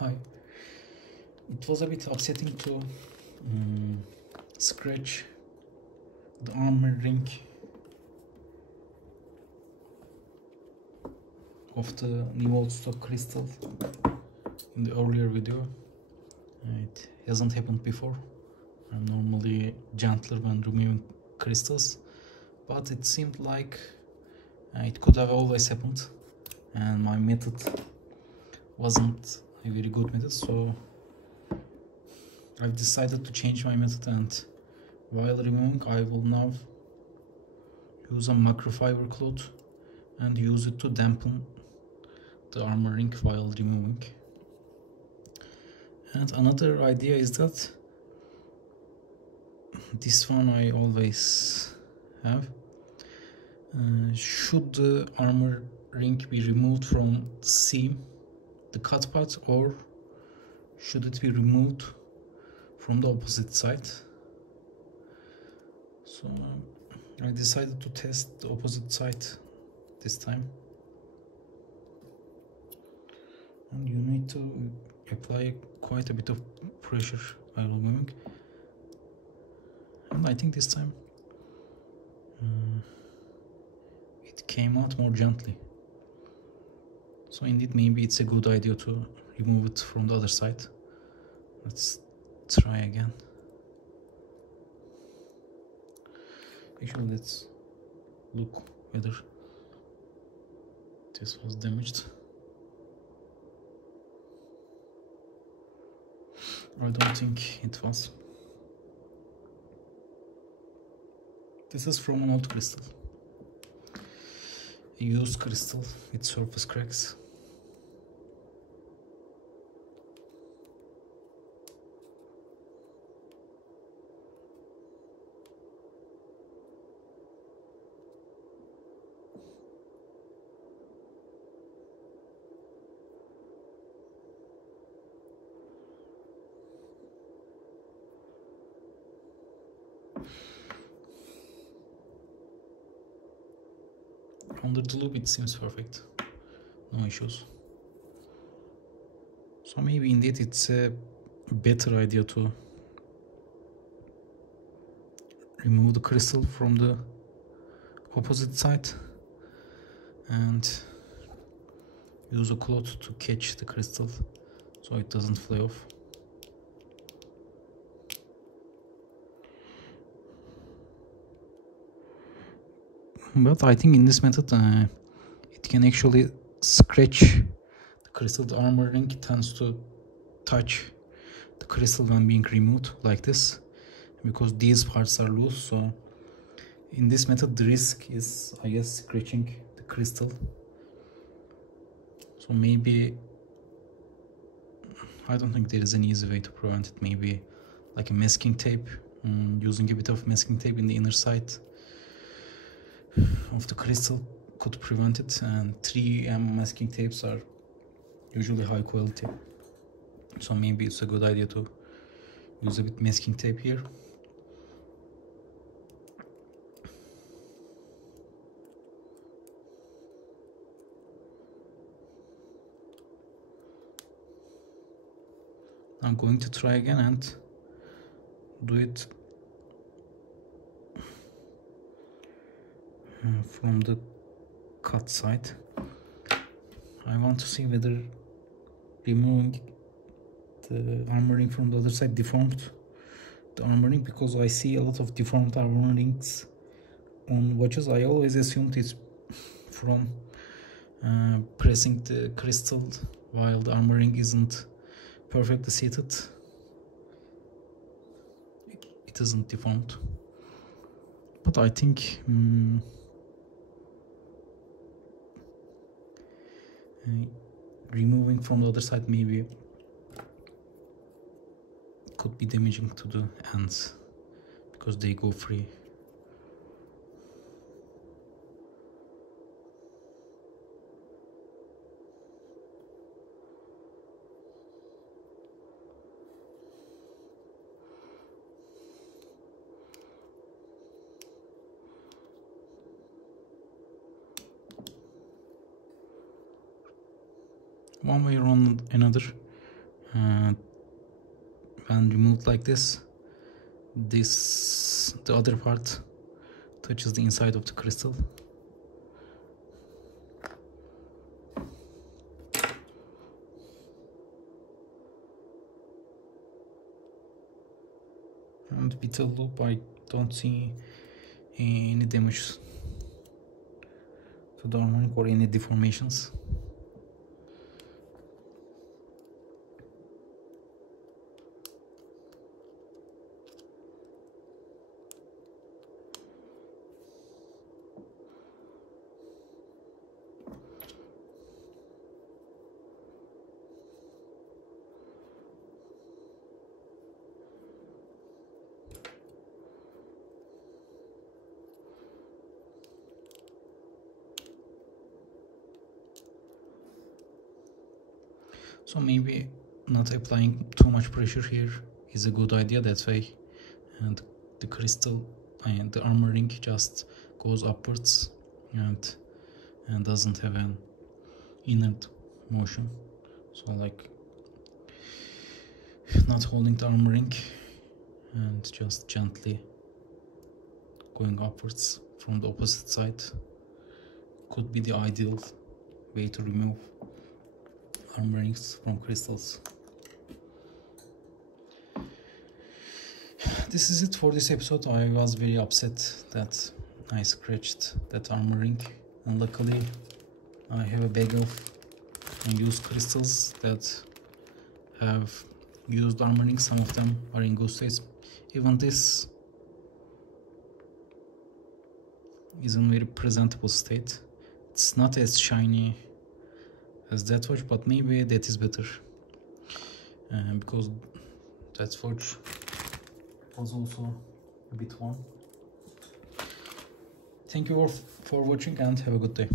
Hi. It was a bit upsetting to scratch the armor ring of the new old stock crystal in the earlier video. It hasn't happened before. I'm normally gentler when removing crystals, but it seemed like it could have always happened, and my method wasn't a very good method, so I've decided to change my method, and while removing I will now use a microfiber cloth and use it to dampen the armor ring while removing. And another idea is that this one I always have. Should the armor ring be removed from the seam, the cut part, or should it be removed from the opposite side? So I decided to test the opposite side this time, and you need to apply quite a bit of pressure while removing, and I think this time it came out more gently. So indeed, maybe it's a good idea to remove it from the other side. Let's try again. Actually, let's look whether this was damaged. I don't think it was. This is from an old crystal, a used crystal with surface cracks. Under the loop it seems perfect, no issues. So maybe indeed it's a better idea to remove the crystal from the opposite side and use a cloth to catch the crystal so it doesn't fly off. But I think in this method it can actually scratch the crystal. The armor ring tends to touch the crystal when being removed like this, because these parts are loose. So in this method the risk is, I guess, scratching the crystal. So maybe, I don't think there is an easy way to prevent it. Maybe like a masking tape, using a bit of masking tape in the inner side of the crystal could prevent it, and 3M masking tapes are usually high quality, so maybe it's a good idea to use a bit masking tape here. I'm going to try again and do it from the cut side. I want to see whether removing the armor ring from the other side deformed the armor ring, because I see a lot of deformed armor rings on watches. I always assumed it's from pressing the crystal while the armor ring isn't perfectly seated. It isn't deformed, but I think removing from the other side maybe could be damaging to the ends because they go free. One way or another, when removed like this, the other part touches the inside of the crystal. And with a loop, I don't see any damage to the harmonic or any deformations. So maybe not applying too much pressure here is a good idea. That way, and the crystal and the armor ring just goes upwards and doesn't have an inert motion. So like not holding the armor ring and just gently going upwards from the opposite side could be the ideal way to remove armor rings from crystals. This is it for this episode. I was very upset that I scratched that armor ring, and luckily I have a bag of unused crystals that have used armor rings. Some of them are in good state. Even this is in very presentable state. It's not as shiny as that watch, but maybe that is better, because that watch was also a bit worn. Thank you all for watching and have a good day.